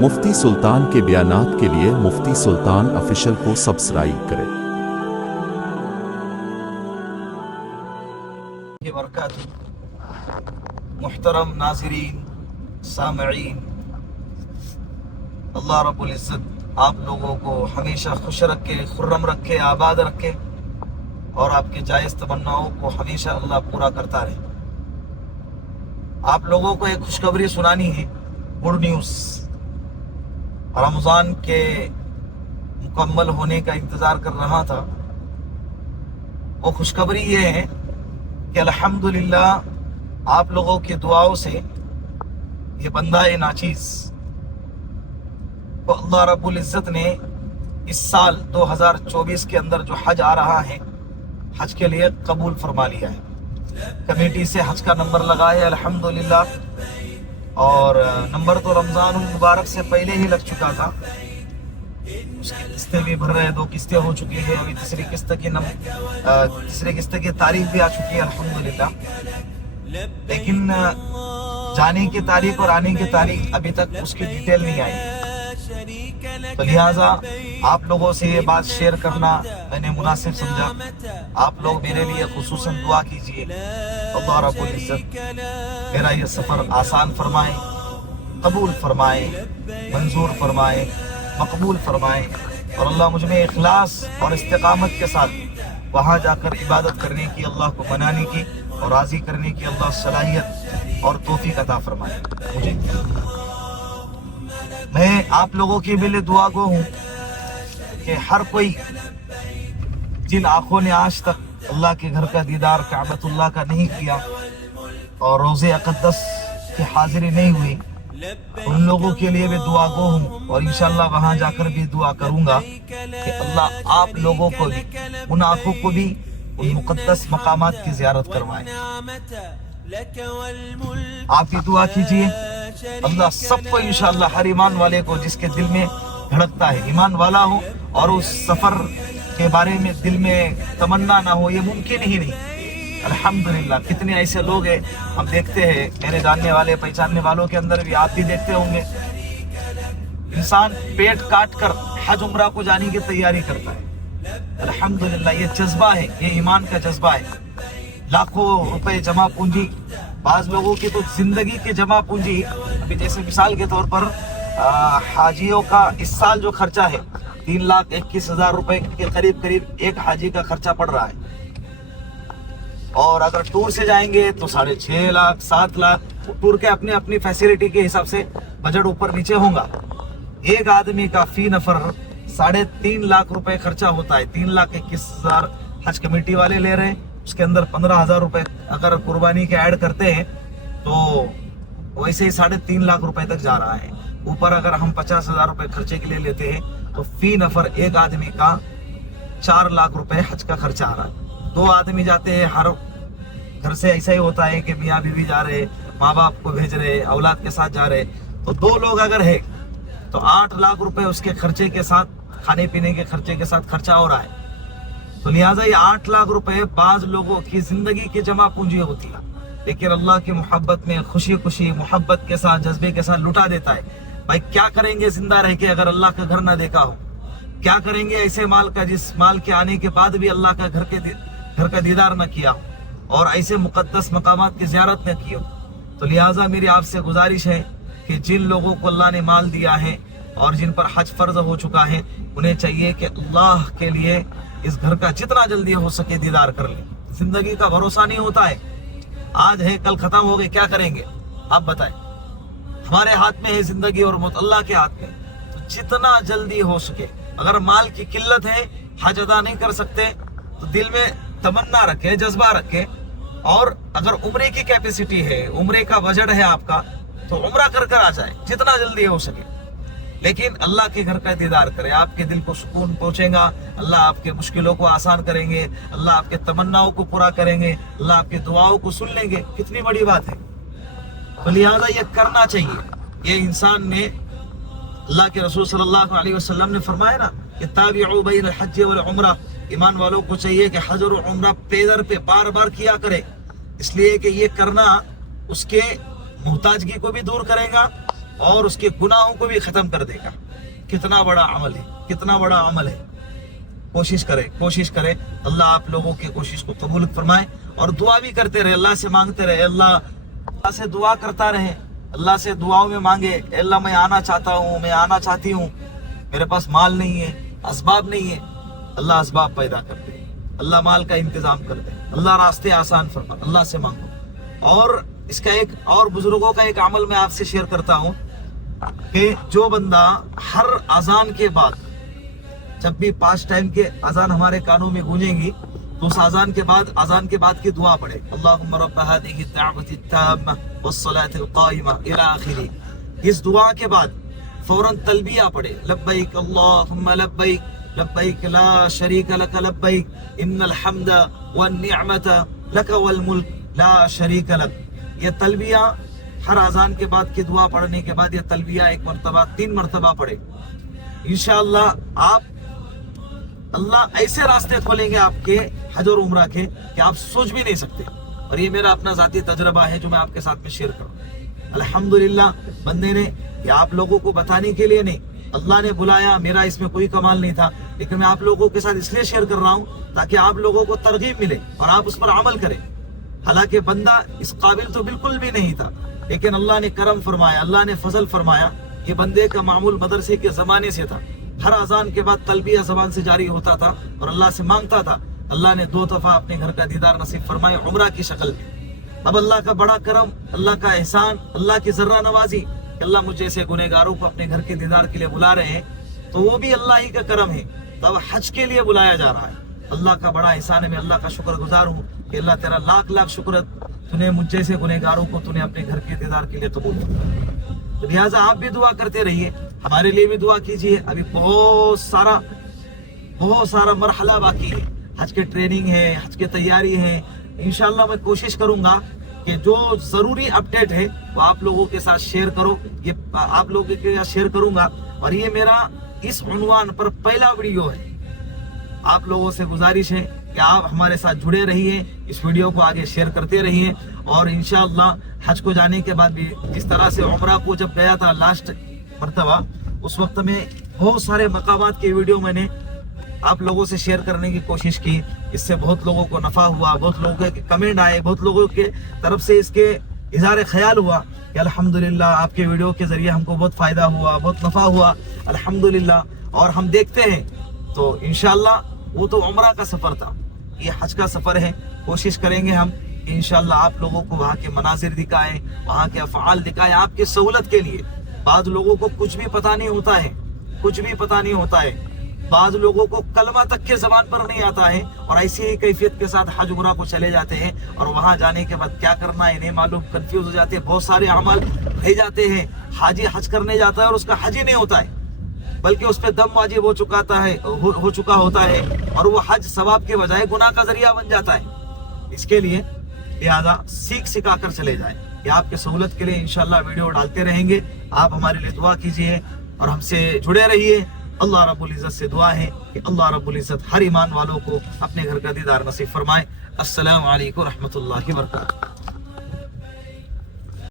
مفتی سلطان کے بیانات کے لیے مفتی سلطان آفیشل کو سبسکرائب کریں۔ محترم ناظرین، سامعین، اللہ رب العزت آپ لوگوں کو ہمیشہ خوش رکھے، خرم رکھے، آباد رکھے اور آپ کے جائز تمناؤں کو ہمیشہ اللہ پورا کرتا رہے۔ آپ لوگوں کو ایک خوشخبری سنانی ہے، گڈ نیوز۔ رمضان کے مکمل ہونے کا انتظار کر رہا تھا۔ وہ خوشخبری یہ ہے کہ الحمدللہ آپ لوگوں کی دعاؤں سے یہ بندہ ناچیز کو اللہ رب العزت نے اس سال 2024 کے اندر جو حج آ رہا ہے، حج کے لیے قبول فرما لیا ہے۔ کمیٹی سے حج کا نمبر لگا ہے الحمدللہ، اور نمبر تو رمضان المبارک سے پہلے ہی لگ چکا تھا۔ اس کی قسطیں بھی بھر رہے، 2 قسطیں ہو چکی ہے، ابھی تیسری قسط کی تاریخ بھی آ چکی ہے الحمدللہ، لیکن جانے کی تاریخ اور آنے کی تاریخ ابھی تک اس کی ڈیٹیل نہیں آئی۔ تو لہٰذا آپ لوگوں سے یہ بات شیئر کرنا میں نے مناسب سمجھا۔ آپ لوگ میرے لیے خصوصاً دعا کیجئے، اللہ رب العزت میرا یہ سفر آسان فرمائے، قبول فرمائے، منظور فرمائے، مقبول فرمائے، اور اللہ مجھ میں اخلاص اور استقامت کے ساتھ وہاں جا کر عبادت کرنے کی، اللہ کو منانے کی اور راضی کرنے کی اللہ صلاحیت اور توفیق عطا فرمائے مجھے۔ میں آپ لوگوں کے لیے دعا گو ہوں کہ ہر کوئی جن آنکھوں نے آج تک اللہ کے گھر کا دیدار کعبۃ اللہ کا نہیں کیا اور روضہ اقدس کی حاضری نہیں ہوئی، ان لوگوں کے لیے بھی دعا گو ہوں، اور انشاءاللہ وہاں جا کر بھی دعا کروں گا کہ اللہ آپ لوگوں کو بھی، ان آنکھوں کو بھی ان مقدس مقامات کی زیارت کروائے۔ آپ بھی دعا کیجئے، اللہ سب کو انشاءاللہ، ہر ایمان والے کو جس کے دل میں دھڑکتا ہے، ایمان والا ہو اور اس سفر کے بارے میں دل میں تمنا نہ ہو، یہ ممکن ہی نہیں۔ الحمدللہ کتنے ایسے لوگ ہیں، ہم دیکھتے ہیں، میرے جاننے والے پہچاننے والوں کے اندر بھی، آپ بھی دیکھتے ہوں گے، انسان پیٹ کاٹ کر حج عمرہ کو جانے کی تیاری کرتا ہے۔ الحمدللہ یہ جذبہ ہے، یہ ایمان کا جذبہ ہے۔ لاکھوں روپے جمع پونجی، بعض لوگوں کی تو زندگی کی جمع پونجی، ابھی جیسے مثال کے طور پر حاجیوں کا اس سال جو خرچہ ہے 3,21,000 روپے کے قریب ایک حاجی کا خرچہ پڑ رہا ہے، اور اگر ٹور سے جائیں گے تو 6.5 لاکھ 7 لاکھ، ٹور کے اپنی فیسیلٹی کے حساب سے بجٹ اوپر نیچے ہوگا۔ ایک آدمی کا فی نفر 3.5 لاکھ روپے خرچہ ہوتا ہے۔ 3,21,000 حج کمیٹی والے لے رہے ہیں، اس کے اندر 15,000 روپے اگر قربانی کے ایڈ کرتے ہیں تو ویسے ہی 3.5 لاکھ روپے تک جا رہا ہے۔ اوپر اگر ہم 50,000 روپے خرچے کے لیے لیتے ہیں تو فی نفر ایک آدمی کا 4 لاکھ روپے حج کا خرچہ آ رہا ہے۔ 2 آدمی جاتے ہیں، ہر گھر سے ایسا ہی ہوتا ہے کہ میاں بیوی جا رہے، ماں باپ کو بھیج رہے، اولاد کے ساتھ جا رہے، تو 2 لوگ اگر ہے تو 8 لاکھ روپے اس کے خرچے کے ساتھ، کھانے پینے کے خرچے کے ساتھ خرچہ ہو رہا ہے۔ تو لہٰذا یہ 8 لاکھ روپے بعض لوگوں کی زندگی کی جمع پونجی ہوتی ہے، لیکن اللہ کی محبت میں خوشی محبت کے ساتھ، جذبے کے ساتھ لٹا دیتا ہے۔ بھائی کیا کریں گے زندہ رہ کے اگر اللہ کا گھر نہ دیکھا ہو؟ کیا کریں گے ایسے مال کا جس مال کے آنے کے بعد بھی اللہ کا گھر کا دیدار نہ کیا ہو اور ایسے مقدس مقامات کی زیارت نہ کی ہو؟ تو لہٰذا میری آپ سے گزارش ہے کہ جن لوگوں کو اللہ نے مال دیا ہے اور جن پر حج فرض ہو چکا ہے، انہیں چاہیے کہ اللہ کے لیے اس گھر کا جتنا جلدی ہو سکے دیدار کر لیں۔ زندگی کا بھروسہ نہیں ہوتا ہے، آج ہے کل ختم ہو گئے، کیا کریں گے آپ بتائیں؟ ہمارے ہاتھ میں ہے زندگی اور موت، اللہ کے ہاتھ میں۔ تو جتنا جلدی ہو سکے، اگر مال کی قلت ہے، حج ادا نہیں کر سکتے، تو دل میں تمنا رکھے، جذبہ رکھے، اور اگر عمرے کی کیپیسٹی ہے، عمرے کا بجٹ ہے آپ کا، تو عمرہ کر آ جائے جتنا جلدی ہو سکے، لیکن اللہ کے گھر کا دیدار کرے۔ آپ کے دل کو سکون پہنچے گا، اللہ آپ کے مشکلوں کو آسان کریں گے، اللہ آپ کے تمناؤں کو پورا کریں گے، اللہ آپ کی دعاؤں کو سن لیں گے۔ کتنی بڑی بات ہے! تو لہٰذا یہ کرنا چاہیے۔ یہ انسان نے، اللہ کے رسول صلی اللہ علیہ وسلم نے فرمایا نا کہ تابعوا بین الحج والعمرہ، ایمان والوں کو چاہیے کہ حج اور عمرہ پیدر پہ بار بار کیا کرے، اس لیے کہ یہ کرنا اس کے محتاجگی کو بھی دور کرے گا اور اس کے گناہوں کو بھی ختم کر دے گا. کتنا بڑا عمل ہے, کتنا بڑا عمل ہے. کوشش کرے. اللہ آپ لوگوں کی کوشش کو قبول فرمائے, اور دعا بھی کرتے رہے, اللہ سے مانگتے رہے, اللہ سے دعا کرتا رہے, اللہ سے دعاؤں میں مانگے, اے اللہ میں آنا چاہتا ہوں, میں آنا چاہتی ہوں, میرے پاس مال نہیں ہے, اسباب نہیں ہے. اللہ اسباب پیدا کر دے, اللہ مال کا انتظام کر دے, اللہ راستے آسان فرما. اللہ سے مانگو. اور اس کا ایک اور بزرگوں کا ایک عمل میں آپ سے شیئر کرتا ہوں کہ جو بندہ ہر اذان کے بعد, جب بھی 5 ٹائم کے اذان ہمارے کانوں میں گونجیں گی, تو اس اذان کے بعد کی دعا پڑھے, اللہم رب هذه الدعوة التامة والصلاة القائمة الى آخری. اس دعا کے بعد فوراً تلبیہ پڑھے, لبیک اللہم لبیک لبیک لا شریک لک لبیک ان الحمد والنعمت لک والملک لا شریک لک. یہ تلبیہ ہر اذان کے بعد کی دعا پڑھنے کے بعد یہ تلبیہ 1 مرتبہ 3 مرتبہ پڑھے. انشاءاللہ اللہ ایسے راستے کھولیں گے آپ کے حج اور عمرہ کے کہ آپ سوچ بھی نہیں سکتے. اور یہ میرا اپنا ذاتی تجربہ ہے جو میں آپ کے ساتھ میں شیئر کروں. الحمدللہ بندے نے, یہ آپ لوگوں کو بتانے کے لیے نہیں, اللہ نے بلایا, میرا اس میں کوئی کمال نہیں تھا, لیکن میں آپ لوگوں کے ساتھ اس لیے شیئر کر رہا ہوں تاکہ آپ لوگوں کو ترغیب ملے اور آپ اس پر عمل کریں. حالانکہ بندہ اس قابل تو بالکل بھی نہیں تھا, لیکن اللہ نے کرم فرمایا, اللہ نے فضل فرمایا. یہ بندے کا معمول مدرسے کے زمانے سے تھا, ہر اذان کے بعد تلبیہ زبان سے جاری ہوتا تھا اور اللہ سے مانگتا تھا. اللہ نے 2 دفعہ اپنے گھر کا دیدار نصیب فرمائے عمرہ کی شکل میں. اب اللہ کا بڑا کرم, اللہ کا احسان, اللہ کی ذرہ نوازی کہ اللہ مجھ جیسے گنہگاروں کو اپنے گھر کے دیدار کے لیے بلا رہے ہیں, تو وہ بھی اللہ ہی کا کرم ہے. تب حج کے لیے بلایا جا رہا ہے. اللہ کا بڑا احسان ہے, میں اللہ کا شکر گزار ہوں کہ اللہ تیرا لاکھ شکر, تو نے مجھ جیسے گنہگاروں کو تو نے اپنے گھر کے دیدار کے لیے قبول کیا. تو لہٰذا آپ بھی دعا کرتے رہیے, ہمارے لیے بھی دعا کیجیے. ابھی بہت سارا مرحلہ باقی ہے, حج کے ٹریننگ ہے, حج کی تیاری ہے. انشاءاللہ میں کوشش کروں گا کہ جو ضروری اپڈیٹ ہے وہ آپ لوگوں کے ساتھ شیئر کرو, یہ آپ لوگوں کے ساتھ شیئر کروں گا. اور یہ میرا اس عنوان پر پہلا ویڈیو ہے. آپ لوگوں سے گزارش ہے کہ آپ ہمارے ساتھ جڑے رہیے, اس ویڈیو کو آگے شیئر کرتے رہیے. اور انشاءاللہ حج کو جانے کے بعد بھی جس طرح سے عمرہ کو جب گیا تھا لاسٹ مرتبہ, اس وقت میں بہت سارے مقامات کے ویڈیو میں نے آپ لوگوں سے شیئر کرنے کی کوشش کی. اس سے بہت لوگوں کو نفع ہوا, بہت لوگوں کے کمنٹ آئے, بہت لوگوں کے طرف سے اس کے اظہار خیال ہوا کہ الحمدللہ آپ کے ویڈیو کے ذریعے ہم کو بہت فائدہ ہوا, بہت نفع ہوا الحمدللہ. اور ہم دیکھتے ہیں تو انشاءاللہ وہ تو عمرہ کا سفر تھا, یہ حج کا سفر ہے. کوشش کریں گے ہم انشاءاللہ آپ لوگوں کو وہاں کے مناظر دکھائیں, وہاں کے افعال دکھائیں آپ کی سہولت کے لیے. بعض لوگوں کو کچھ بھی پتہ نہیں ہوتا ہے, بعض لوگوں کو کلمہ تک کے زبان پر نہیں آتا ہے, اور ایسی ہی کیفیت کے ساتھ حج عمرہ کو چلے جاتے ہیں, اور وہاں جانے کے بعد کیا کرنا ہے نہیں معلوم, کنفیوز ہو جاتے ہیں. بہت سارے اعمال رہ جاتے ہیں. حاجی حج کرنے جاتا ہے اور اس کا حج ہی نہیں ہوتا ہے, بلکہ اس پہ دم واجب ہو چکا ہوتا ہے, اور وہ حج ثواب کے بجائے گناہ کا ذریعہ بن جاتا ہے. اس کے لیے لہذا سکھا کر چلے جائیں. کہ آپ کے سہولت کے لیے انشاءاللہ ویڈیو ڈالتے رہیں گے. آپ ہمارے لیے دعا کیجئے اور ہم سے جڑے رہیے. اللہ رب العزت سے دعا ہے کہ اللہ رب العزت ہر ایمان والوں کو اپنے گھر کا دیدار نصیب فرمائے. السلام علیکم ورحمۃ اللہ وبرکاتہ.